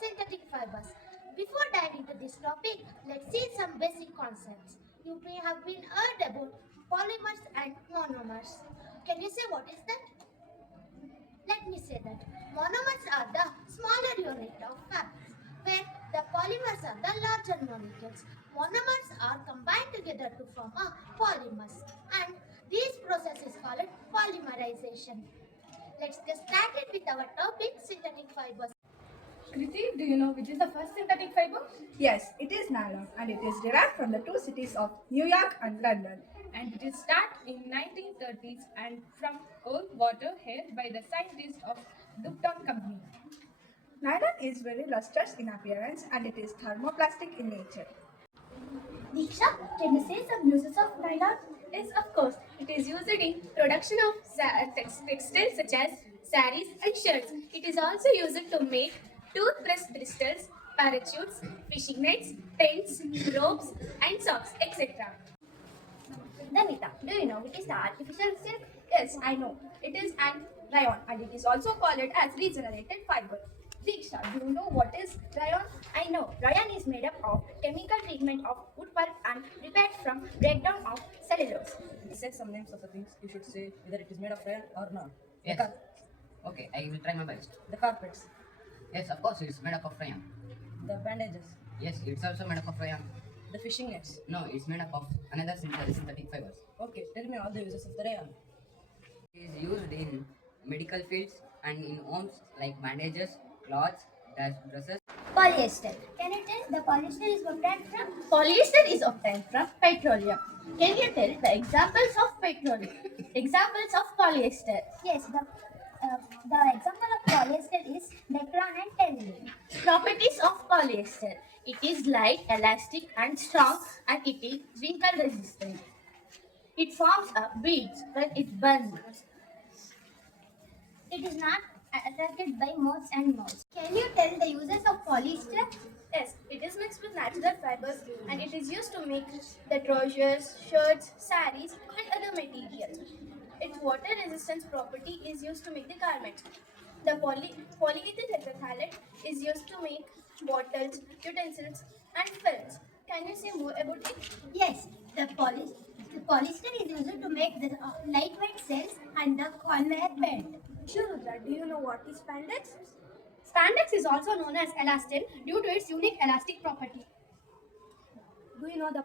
synthetic fibers. Before diving into this topic, let's see some basic concepts. You may have been heard about polymers and monomers. Can you say what is that? Let me say that monomers are the smaller unit of fabrics, where the polymers are the larger molecules. Monomers are combined together to form a polymers, and this process is called polymerization. Let's get started with our topic, synthetic fibers. Kriti, do you know which is the first synthetic fiber? Yes, it is nylon and it is derived from the two cities of New York and London. And it is started in 1930s and from old water hair by the scientists of Dupton Company. Nylon is very lustrous in appearance and it is thermoplastic in nature. Diksha, can you say some uses of nylon? Yes, of course. It is used in production of textiles such as saris and shirts. It is also used to make toothbrush bristles, parachutes, fishing nets, tents, ropes, and socks, etc. Danita, do you know which is the artificial silk? Yes, I know. It is an rayon and it is also called as regenerated fiber. Diksha, do you know what is rayon? I know. Rayon is made up of chemical treatment of wood pulp and prepared from breakdown of cellulose. Say some names of the things. You should say whether it is made of rayon or not. Yes. The, car- Okay, I will try my best. the carpets, Yes, of course, it's made up of rayon. the bandages, Yes, it's also made up of rayon. the fishing nets. No, it's made up of another synthetic fibers. Okay, tell me all the uses of the rayon. It is used in medical fields and in homes like bandages, cloths, dresses. Polyester. Can you tell the polyester is obtained from? Polyester is obtained from petroleum. Can you tell the examples of petroleum? Examples of polyester. Yes, the example of polyester is Decron and Telluride. Properties of polyester. It is light, elastic and strong and it is wrinkle resistant. It forms beads when it burns. It is not attracted by moths and moths. Can you tell the uses of polyester? Yes, it is mixed with natural fibers and it is used to make the trousers, shirts, saris and other materials. Its water resistance property is used to make the garment. The polyethyl terephthalate is used to make bottles, utensils and films. Can you say more about it? Yes, the polyester is used to make the lightweight cells and the conveyor belt. Shurudra, do you know what is spandex? Spandex is also known as elastin due to its unique elastic property. Do you know the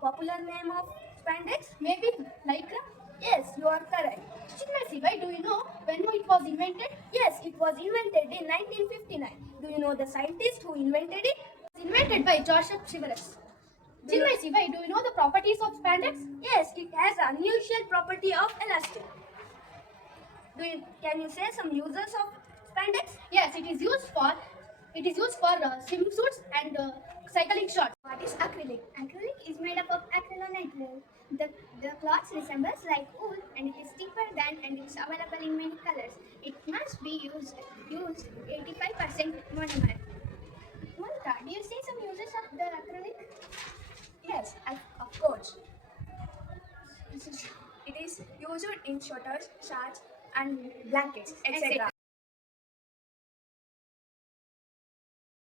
popular name of spandex? Maybe lycra? Yes, you are correct. Chinmay, why do you know when it was invented? Yes, it was invented in 1959. Do you know the scientist who invented it? It was invented by Joseph Chivalrus. Chinmay, why do you know the properties of spandex? Yes, it has unusual property of elastic. Can you say some uses of spandex? Yes, it is used for swimsuits and cycling shorts. What is acrylic? Acrylic is made up of acrylonitrile. The cloth resembles like wool and it is thicker than and it's available in many colors. It must be used 85% monomer. Monica, do you see some uses of the acrylic? Yes, of course. It is used in sweaters, shirts, and blankets, etc.